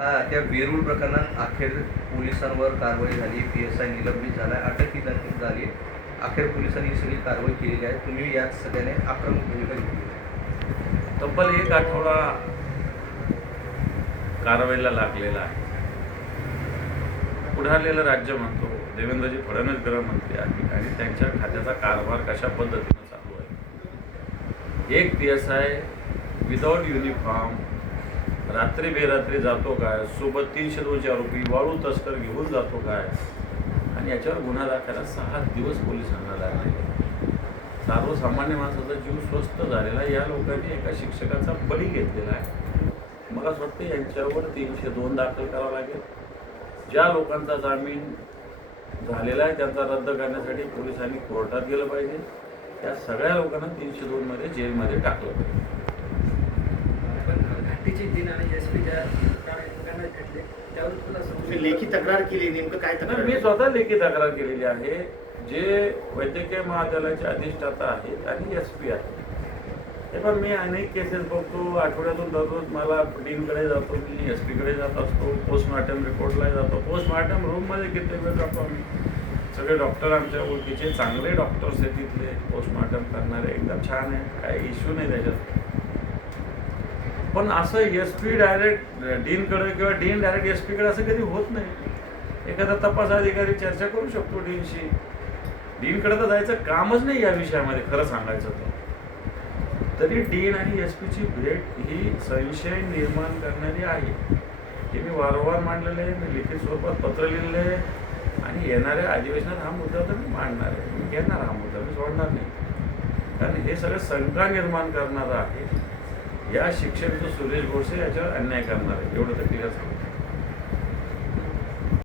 त्या वेरूळ प्रकरणात अखेर पोलिसांवर कारवाई झाली. PSI निलंबित झाला, अटकही झाली. अखेर पोलिसांनी ही सगळी कारवाई केलेली आहे. तुम्ही यात सगळ्याने आक्रमक भूमिका घेतली. तब्बल 1 आठवडा कारवाईला लागलेला आहे. पुढारलेलं राज्य म्हणतो, देवेंद्रजी फडणवीस गृहमंत्री आहेत आणि त्यांच्या खात्याचा कारभार कशा पद्धतीनं चालू आहे. एक PSI विदाउट युनिफॉर्म रात्री बेरात्री जातो काय, सोबत 302 आरोपी वाळू तस्कर घेऊन जातो काय, आणि याच्यावर गुन्हा दाखल 6 दिवस पोलिसांना लागले. सर्वसामान्य माणसाचा जीव स्वस्त झालेला या लोकांनी एका शिक्षकाचा बळी घेतलेला आहे. मला असं वाटतं यांच्यावर 302 दाखल करावं लागेल. ज्या लोकांचा जामीन झालेला आहे त्यांचा रद्द करण्यासाठी पोलिसांनी कोर्टात गेलं पाहिजे. त्या सगळ्या लोकांना 302 मध्ये जेलमध्ये टाकलं पाहिजे. लेखी तक्रार केली, नेमकं काय तक्रार? मी स्वतः लेखी तक्रार केलेली आहे. जे वैद्यकीय महाविद्यालयाचे अधिष्ठाता आहेत आणि SP आहेत, हे पण मी अनेक केसेस बघतो. आठवड्यातून दररोज मला डीनकडे जातो, मी SP कडे जात असतो, पोस्टमॉर्टम रिपोर्टला जातो. पोस्टमॉर्टम रूममध्ये किती वेळ जातो आम्ही. सगळे डॉक्टर आमच्या ओळखीचे चांगले डॉक्टर्स आहेत तिथले, पोस्टमॉर्टम करणारे एकदम छान आहे, काही इश्यू नाही त्याच्यात. पण असं SP डायरेक्ट डीनकडे किंवा डीन डायरेक्ट SP कडे असं कधी होत नाही. एखादा तपास अधिकारी चर्चा करू शकतो डीनशी. डीनकडे तर जायचं कामच नाही या विषयामध्ये खरं सांगायचं तर. तरी डीन आणि SP ची भेट ही संशय निर्माण करणारी आहे. हे मी वारंवार मांडलेलं आहे, मी लिखित स्वरूपात पत्र लिहिलेलं आहे आणि येणाऱ्या अधिवेशनात हा मुद्दा तर मी मांडणार आहे. मी घेणार हा मुद्दा, मी सोडणार नाही. कारण हे सगळं शंका निर्माण करणारं आहे. या शिक्षक जो सुरेश गोडसे याच्यावर अन्याय करणार आहे, एवढं तर क्लिअर सांगतो.